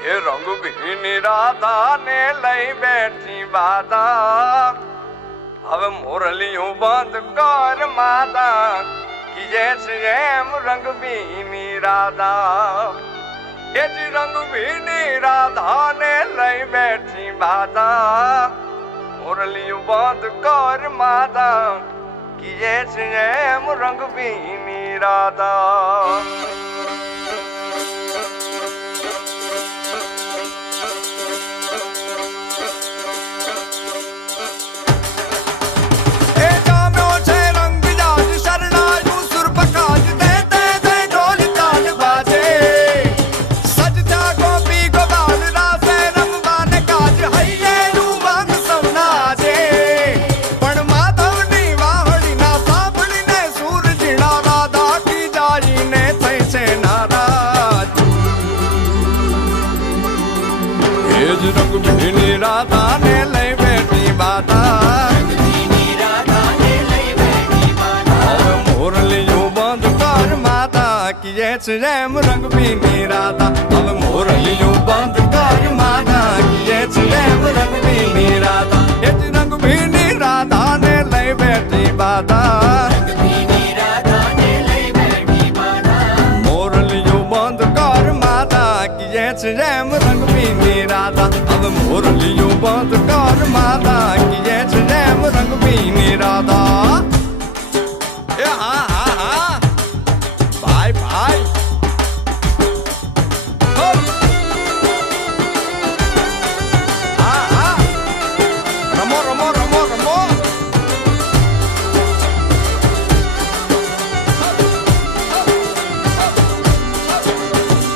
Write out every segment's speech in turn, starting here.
એ રંગભીની રાધાને લઈ બેઠી બાધા હવે મોરલીયું બંધ કર માતા કીજે છે એમ રંગભીની રાધા એ જ રંગભીની રાધાને લઈ બેઠી બાધા મોરલીયું બંધ કર માતા કીજે છે એમ રંગભીની રાધા રંગભીની રાધાને લઈ બેઠી બાધા હવે મોરલીયું બંધ કર માતા કીએ છે એમ રંગભીની રાધા હવે મોરલીયું બંધ કર માતા કીએ છે એમ રંગભીની રાધા એ જ રંગભીની રાધાને લઈ બેઠી બાધા મોરલીયું બંધ કર માતા કીએ છે એમ રંગભીની રાધા હવે મોરલીયું બંધ કર માતા કીએ છે એમ રંગભીની રાધા એ હા હા હા ભાઈ ભાઈ હા હા રમો રમો રમો રમો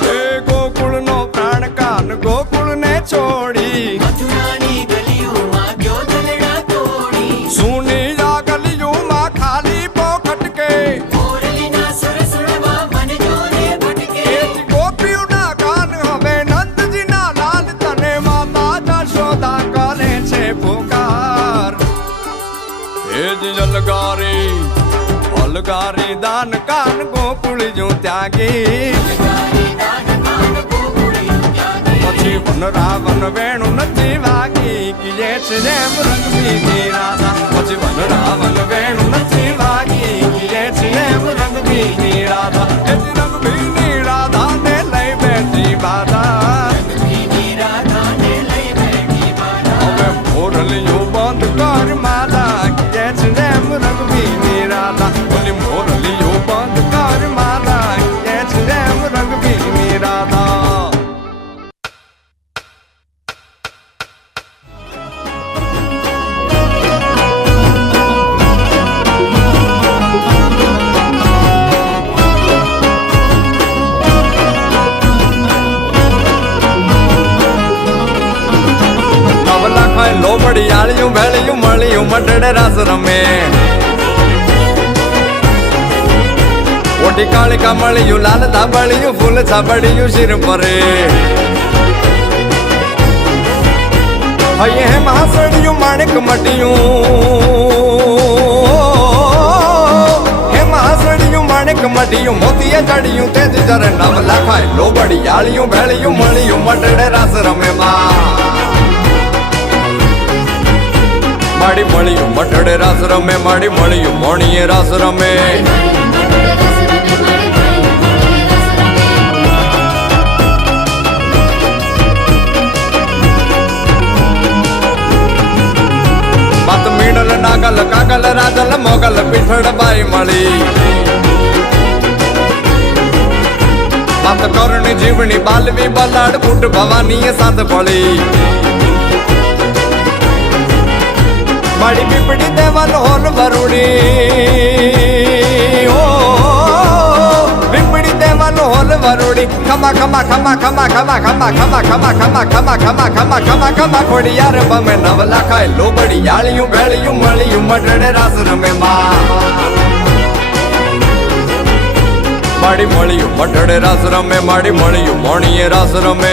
એ ગોકુળનો પ્રાણ કાન ગોકુળને છોડી મથુરાની ગલીઓમાં ગયો દલડા તોડી સુની આ ગલીઓમાં ખાલી પોખટ કે મોરલીના સુર સુરવા મન જોને ભટકે એ જ ગોપીઓના કાન હવે નંદજીના લાલ તને માતા જશોદા કરે છે પુકાર એ જ અલગારી દાન કાન ગોકુળ જો ત્યાગી પછી વન રાવણ વેણુ નથી વાગી કીએ છે જેમ રંગભીની રાધા પછી વન રાવણ વેણુ નથી વાગી કીએ છે એમ રંગભીની રાધા એ જ રંગભીની રાધાને લઈ બેઠી બાધા હવે મોરલીયું બંધ કર માતા કીએ છે એમ રંગભીની રાધા બોલી મોરલીયું બંધ કર માતા કીએ છે એમ રંગભીની રાધા લોબડી આળિયું ભેળિયું મળ્યું મટડે રાસ રમે ઓટી કાળિકા મળ્યું લાલ ધાબળિયું ફૂલ છાબડિયું શિર પરે હૈયે મહાસડિયું માણેક મટીયું હે મહાસડિયું માણેક મટીયું મોતીએ ચડિયું તેજ જરે નવ લાખાય લોબડી આળિયું ભેળિયું મળ્યું મટડે રાસ રમે માડી મળ્યું મટડે રાસ રમે માડી મળ્યું મોણીએ રાસ રમે માત મીણલ નાગલ કાગલ રાજલ મોગલ પીઠળ બાઈ મળી માત કરણી જીવણી બાલવી બલાડ ફૂટ ભવાની સાથ પડી માડી પીપડી દેવાલ હોલ વરુડી ઓ પીપડી દેવાલ હોલ વરુડી ખમા ખમા ખમા ખમા ખમા ખમા ખમા ખમા ખમા ખમા ખમા ખમા ખમા ખમા ખોડી યાર બમે નવ લાખાય લોબડી યાળિયું ભેળિયું મળ્યું મટડે રાસ રમે માડી મળ્યું મટડે રાસ રમે માડી મળ્યું મોણીએ રાસ રમે